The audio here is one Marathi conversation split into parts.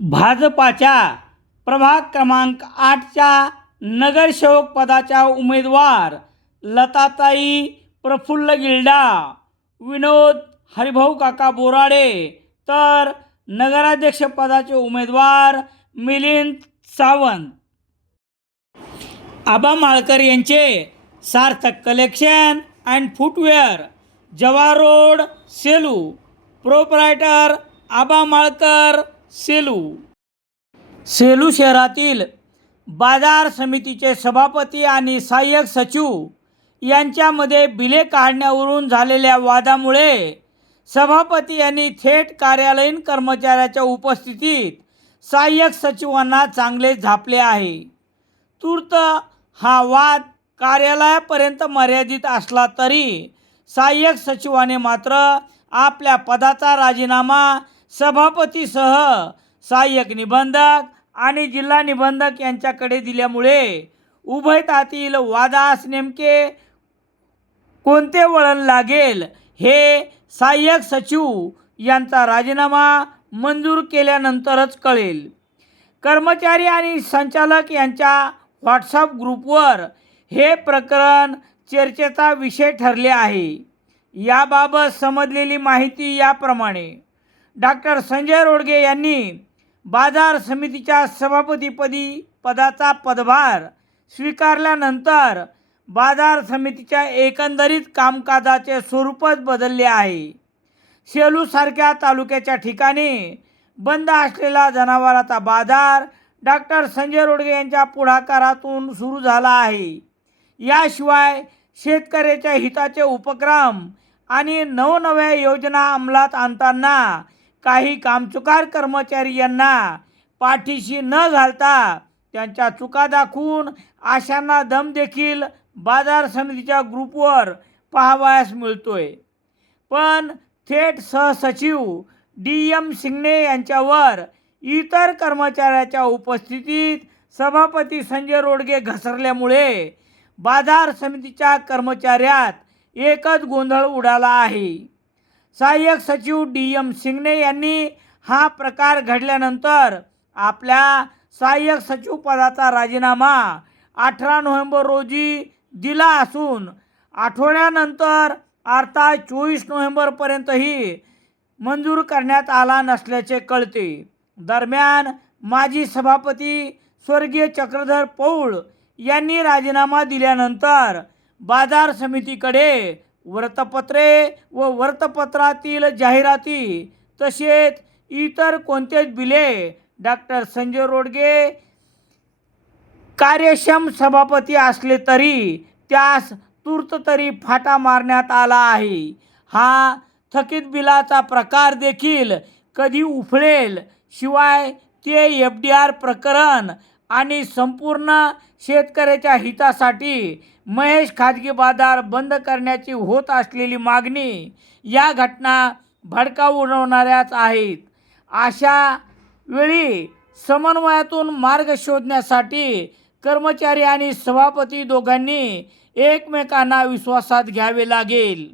भाजपाच्या प्रभाग क्रमांक आठच्या नगरसेवक पदाच्या उमेदवार लताताई प्रफुल्ल गिल्डा. विनोद हरिभाऊ काका बोराडे. तर नगराध्यक्ष पदाचे उमेदवार मिलिंद सावंत. आबा माळकर यांचे Sarthak collection and footwear Jawahar road Selu. Proprietor Aba Malkar Selu. Selu शहरातील बाजार समितीचे सभापती आणि सहाय्यक सचिव यांच्यामध्ये बिले काढण्यावरून झालेल्या वादामुळे सभापती यांनी थेट कार्यालयीन कर्मचाऱ्याच्या उपस्थितीत सहाय्यक सचिवांना चांगले झापले आहे. तूर्त हा वाद कार्यालयापर्यंत मर्यादित असला तरी सहाय्यक सचिवाने मात्र आपल्या पदाचा राजीनामा सभापतीसह सहाय्यक निबंधक आणि जिल्हा निबंधक यांच्याकडे दिल्यामुळे उभयतातील वादास नेमके कोणते वळण लागेल हे सहाय्यक सचिव यांचा राजीनामा मंजूर केल्यानंतरच कळेल. कर्मचारी आणि संचालक यांच्या व्हॉट्सअप ग्रुपवर हे प्रकरण चर्चेचा विषय ठरले आहे. याबाबत समजलेली माहिती याप्रमाणे. डॉक्टर संजय रोडगे यांनी बाजार समितीच्या सभापतीपदी पदाचा पदभार स्वीकारल्यानंतर बाजार समितीच्या एकंदरीत कामकाजाचे स्वरूपच बदलले आहे. सेलूसारख्या तालुक्याच्या ठिकाणी बंद असलेला जनावराचा बाजार डॉक्टर संजय रोडगे यांच्या पुढाकारातून सुरू झाला आहे. याशिवाय शेतकऱ्याच्या हिताचे उपक्रम आणि नवनव्या योजना अंमलात आणताना काही कामचुकार कर्मचारी यांना पाठीशी न घालता त्यांच्या चुका दाखवून आशांना दम देखील बाजार समितीच्या ग्रुपवर पाहावयास मिळतोय. पण थेट सहसचिव डी एम सिंगणे यांच्यावर इतर कर्मचाऱ्याच्या उपस्थितीत सभापती संजय रोडगे घसरल्यामुळे बाजार समितीच्या कर्मचाऱ्यात एकच गोंधळ उडाला आहे. सहाय्यक सचिव डी एम सिंगने यांनी हा प्रकार घडल्यानंतर आपल्या सहाय्यक सचिव पदाचा राजीनामा अठरा नोव्हेंबर रोजी दिला असून आठवड्यानंतर अर्थात चोवीस नोव्हेंबरपर्यंतही मंजूर करण्यात आला नसल्याचे कळते. दरम्यान माजी सभापती स्वर्गीय चक्रधर पौळ यांनी राजीनामा दिल्यानंतर बाजार समितीकडे वृत्तपत्रे व वृत्तपत्रातील जाहिराती तसेच इतर कोणतेच बिले? डॉक्टर संजय रोडगे कार्यक्षम सभापती असले तरी त्यास तूर्त तरी फाटा मारण्यात आला आहे. हा थकीत बिलाचा प्रकार देखील कधी उफळेल शिवाय ते एफ डी आर प्रकरण आणि संपूर्ण शेतकऱ्याच्या हितासाठी महेश खाजगी बाजार बंद करण्याची होत असलेली मागणी या घटना भडका उडवणाऱ्याच आहेत. अशा वेळी समन्वयातून मार्ग शोधण्यासाठी कर्मचारी आणि सभापती दोघांनी एकमेकांना विश्वासात घ्यावे लागेल.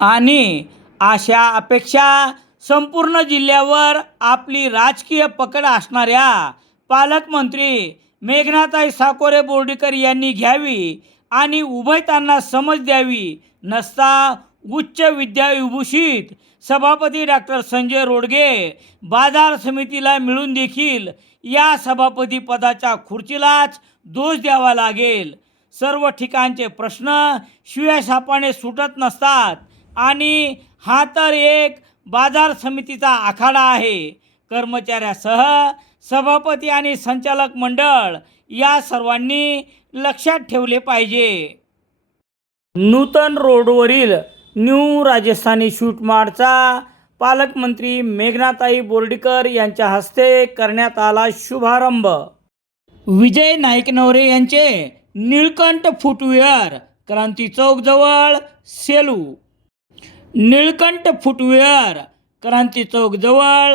आणि अशा अपेक्षा संपूर्ण जिल्ह्यावर आपली राजकीय पकड असणाऱ्या पालकमंत्री मेघनाताई साकोरे बोर्डीकर यांनी घ्यावी आणि उभयतांना समज द्यावी नसता उच्च विद्याविभूषित सभापती डॉक्टर संजय रोडगे बाजार समितीला मिळून देखील या सभापती पदाच्या खुर्चीलाच दोष द्यावा लागेल. सर्व ठिकाणचे प्रश्न शिव्याशापाने सुटत नसतात आणि हा तर एक बाजार समितीचा आखाडा आहे. कर्मचाऱ्यासह सभापती आणि संचालक मंडळ या सर्वांनी लक्षात ठेवले पाहिजे. नूतन रोडवरील न्यू राजस्थानी शूटमार्टचा पालकमंत्री मेघनाताई बोर्डीकर यांच्या हस्ते करण्यात आला शुभारंभ. विजय नाईकनवरे यांचे निळकंठ फुटवेअर क्रांती चौकजवळ सेलू. निळकंठ फुटवेअर क्रांती चौकजवळ